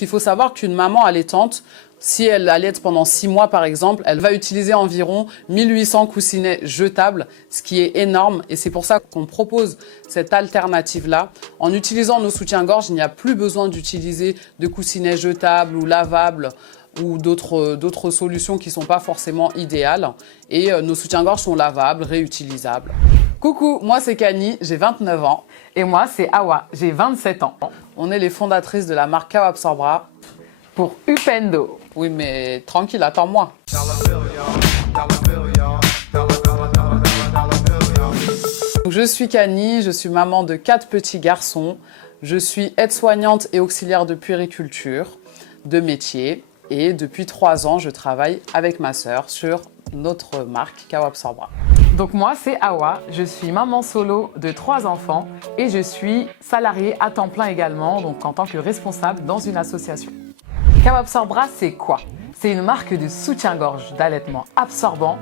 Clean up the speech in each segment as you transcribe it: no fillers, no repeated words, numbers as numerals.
Il faut savoir qu'une maman allaitante, si elle allaite pendant 6 mois par exemple, elle va utiliser environ 1800 coussinets jetables, ce qui est énorme. Et c'est pour ça qu'on propose cette alternative-là. En utilisant nos soutiens-gorge, il n'y a plus besoin d'utiliser de coussinets jetables ou lavables ou d'autres solutions qui ne sont pas forcément idéales. Et nos soutiens-gorge sont lavables, réutilisables. Coucou, moi c'est Kani, j'ai 29 ans. Et moi, c'est Awa, j'ai 27 ans. On est les fondatrices de la marque Kawabsorbra. Pour Upendo. Oui, mais tranquille, attends-moi. Je suis Kani, je suis maman de 4 petits garçons. Je suis aide-soignante et auxiliaire de puériculture de métier. Et depuis 3 ans, je travaille avec ma sœur sur notre marque Kawabsorbra. Donc moi, c'est Awa, je suis maman solo de 3 enfants et je suis salariée à temps plein également, donc en tant que responsable dans une association. Kawabsorbra, c'est quoi? C'est une marque de soutien-gorge d'allaitement absorbant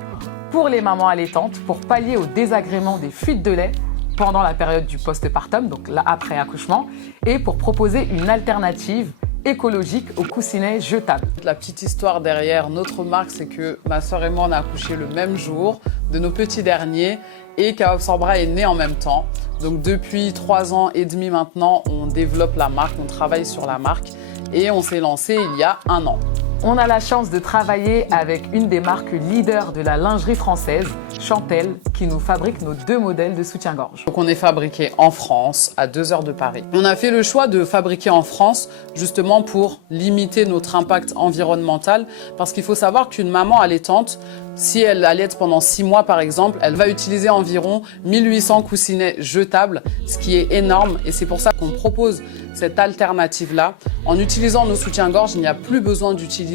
pour les mamans allaitantes pour pallier au désagrément des fuites de lait pendant la période du postpartum, donc là après accouchement, et pour proposer une alternative écologique aux coussinets jetables. La petite histoire derrière notre marque, c'est que ma sœur et moi, on a accouché le même jour de nos petits derniers et Kawabsorbra est né en même temps. Donc depuis 3 ans et demi maintenant, on développe la marque, on travaille sur la marque et on s'est lancé il y a 1 an. On a la chance de travailler avec une des marques leaders de la lingerie française, Chantel, qui nous fabrique nos 2 modèles de soutien-gorge. Donc on est fabriqué en France, à 2 heures de Paris. On a fait le choix de fabriquer en France justement pour limiter notre impact environnemental parce qu'il faut savoir qu'une maman allaitante, si elle allaite pendant 6 mois par exemple, elle va utiliser environ 1800 coussinets jetables, ce qui est énorme et c'est pour ça qu'on propose cette alternative-là. En utilisant nos soutiens-gorge, il n'y a plus besoin d'utiliser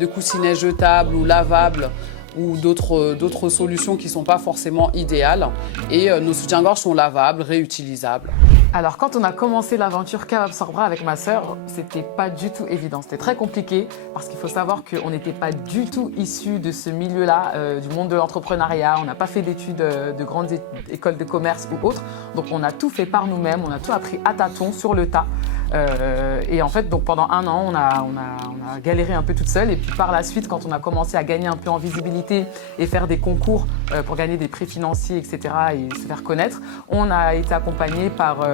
de coussinets jetables ou lavables ou d'autres solutions qui ne sont pas forcément idéales. Et nos soutiens-gorge sont lavables, réutilisables. Alors quand on a commencé l'aventure Kawabsorbra avec ma sœur, c'était pas du tout évident, c'était très compliqué parce qu'il faut savoir qu'on n'était pas du tout issus de ce milieu-là, du monde de l'entrepreneuriat, on n'a pas fait d'études de grandes écoles de commerce ou autres, donc on a tout fait par nous-mêmes, on a tout appris à tâtons, sur le tas. Et en fait, donc pendant 1 an, on a galéré un peu toute seule. Et puis par la suite, quand on a commencé à gagner un peu en visibilité et faire des concours pour gagner des prix financiers, etc. et se faire connaître, on a été accompagné par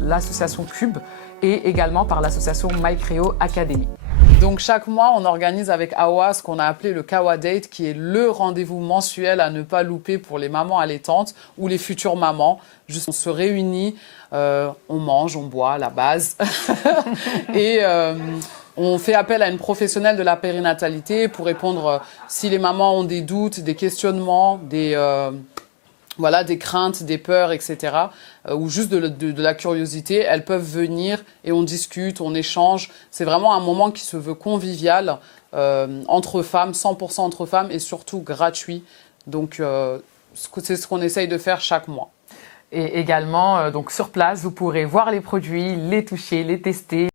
l'association Cube et également par l'association MyCreo Academy. Donc chaque mois, on organise avec Awa ce qu'on a appelé le Kawa Date, qui est le rendez-vous mensuel à ne pas louper pour les mamans allaitantes ou les futures mamans. Juste, on se réunit, on mange, on boit, la base. Et on fait appel à une professionnelle de la périnatalité pour répondre si les mamans ont des doutes, des questionnements, voilà, des craintes, des peurs, etc. Ou juste de la curiosité, elles peuvent venir et on discute, on échange. C'est vraiment un moment qui se veut convivial, entre femmes, 100% entre femmes et surtout gratuit. Donc c'est ce qu'on essaye de faire chaque mois. Et également, donc sur place, vous pourrez voir les produits, les toucher, les tester.